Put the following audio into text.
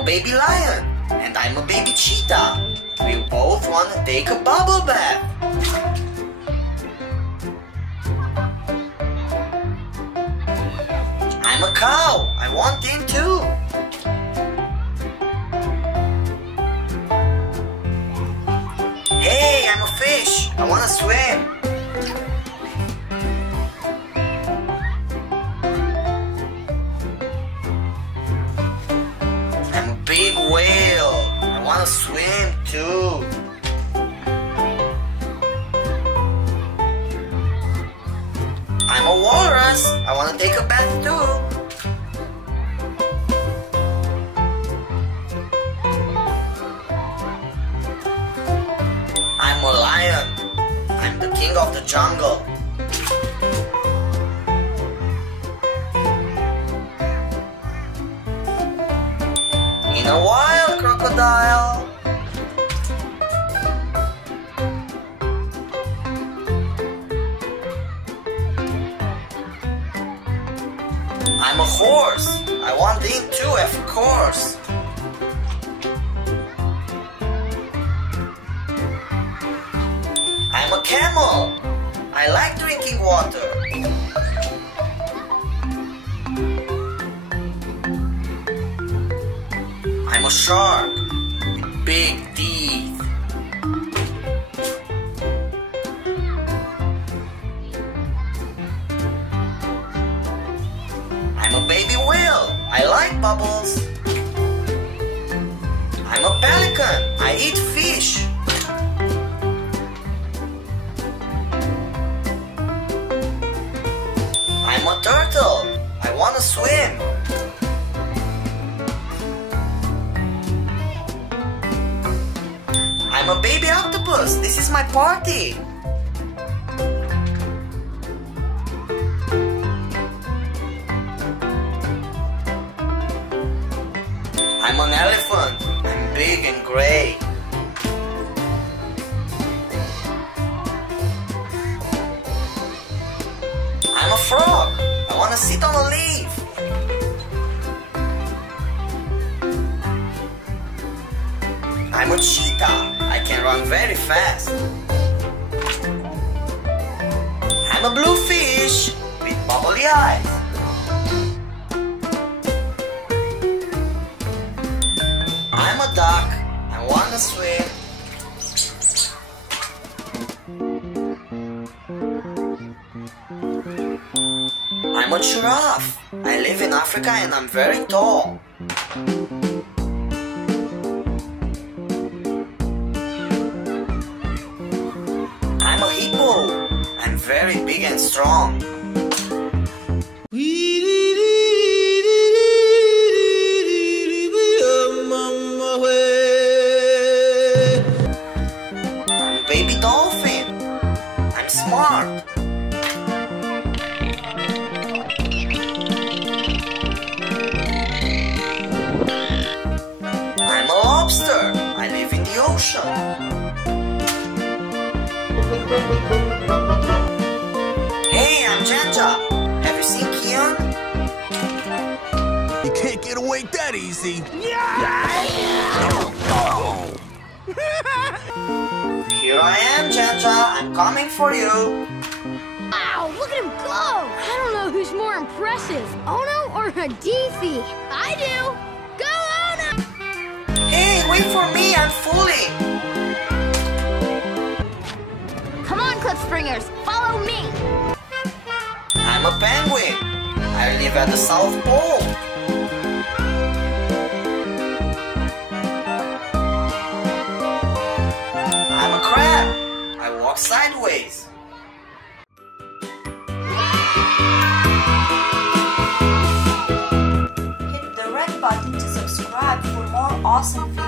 a baby lion. And I'm a baby cheetah. We both want to take a bubble bath. I'm a cow. I want in too. Hey, I'm a fish. I want to swim. I'm a big whale. I want to swim too. I'm a walrus. I want to take a bath too. I'm a lion. I'm the king of the jungle. In a wild crocodile. I'm a horse. I want in too, of course. I'm a camel. I like drinking water. I'm a shark with big teeth. I'm a baby whale. I like bubbles. I'm a pelican. I eat fish. I'm a turtle. I want to swim. I'm a baby octopus. This is my party. I'm an elephant. I'm big and gray. I'm a frog. I want to sit on a leaf. I'm a cheetah. I can run very fast. I'm a blue fish with bubbly eyes. I'm a duck. I want to swim. I'm a giraffe. I live in Africa and I'm very tall. I'm a hippo. I'm very big and strong. I'm a baby dolphin. I'm smart. I'm a lobster. I live in the ocean. Hey, I'm Janja. Have you seen Keon? You can't get away that easy. Here I am, Janja. I'm coming for you. Wow, look at him go! I don't know who's more impressive, Ono or Hadithi. I do! Go, Ono! Hey, wait for me. I'm fooling. Come on, Cliff Springers, follow me! I'm a penguin. I live at the South Pole. I'm a crab. I walk sideways. Hit the red button to subscribe for more awesome videos.